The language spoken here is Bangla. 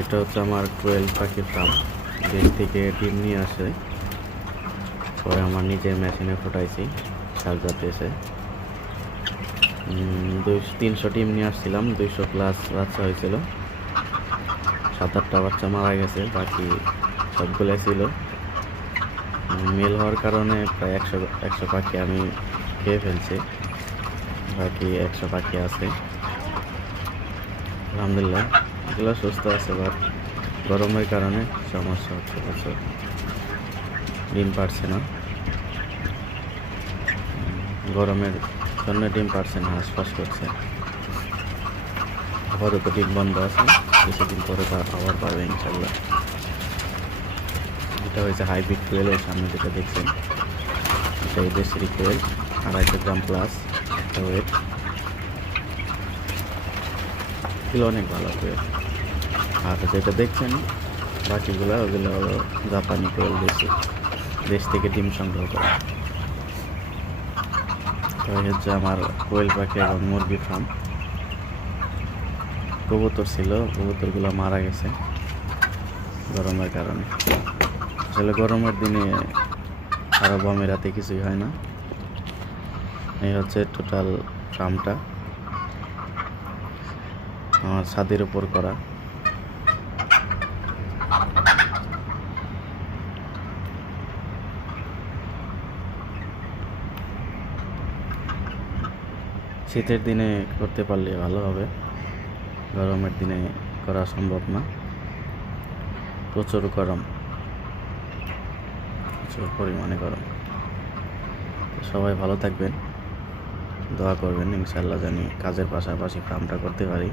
এটা হচ্ছে আমার কোয়েল পাখির ফার্ম। দেশ থেকে ডিম নিয়ে আসে, পরে আমার নিজের মেশিনে ফোটাইছি শারজাতে এসে। 300 ডিম নিয়ে আসছিলাম, 200+ বাচ্চা হয়েছিল। 7-8টা বাচ্চা মারা গেছে, বাকি সবগুলো ছিল। মেল হওয়ার কারণে প্রায় 100 পাখি আমি খেয়ে ফেলছি, বাকি 100 পাখি আছে। আলহামদুলিল্লাহ এগুলো সুস্থ আছে, বাট গরমের কারণে সমস্যা হচ্ছে, বছর ডিম পারছে না। গরমের জন্য ডিম পারছে না, হাঁসফাঁস করছে। আপাতত ডিম বন্ধ আছে, কিছুদিন পরে আবার পারবে ইনশাল্লাহ। এটা হয়েছে হাইব্রিড কোয়েলের সামনে যেটা দেখছেন, এটা দেশি কোয়েল, 250 গ্রাম প্লাস ওয়েট। এগুলো অনেক ভালো কোয়েল। আর যেটা দেখছেন বাকিগুলো, ওগুলো হলো জাপানি কোয়েল, দেশ থেকে ডিম সংগ্রহ করা। তো হচ্ছে আমার কোয়েল পাখি এবং মুরগি ফার্ম। কবুতর ছিল, কবুতরগুলো মারা গেছে গরমের কারণে। আসলে গরমের দিনে আরব আমিরাতে কিছুই হয় না। এই হচ্ছে টোটাল ফার্মটা আমার ছাদের উপর করা। শীতের দিনে করতে পারলে ভালো হবে, গরমের দিনে করা সম্ভব না, প্রচুর গরম, প্রচুর পরিমাণে গরম। সবাই ভালো থাকবেন, দোয়া করবেন ইনশাল্লাহ জানি কাজের পাশাপাশি ফার্মটা করতে পারি।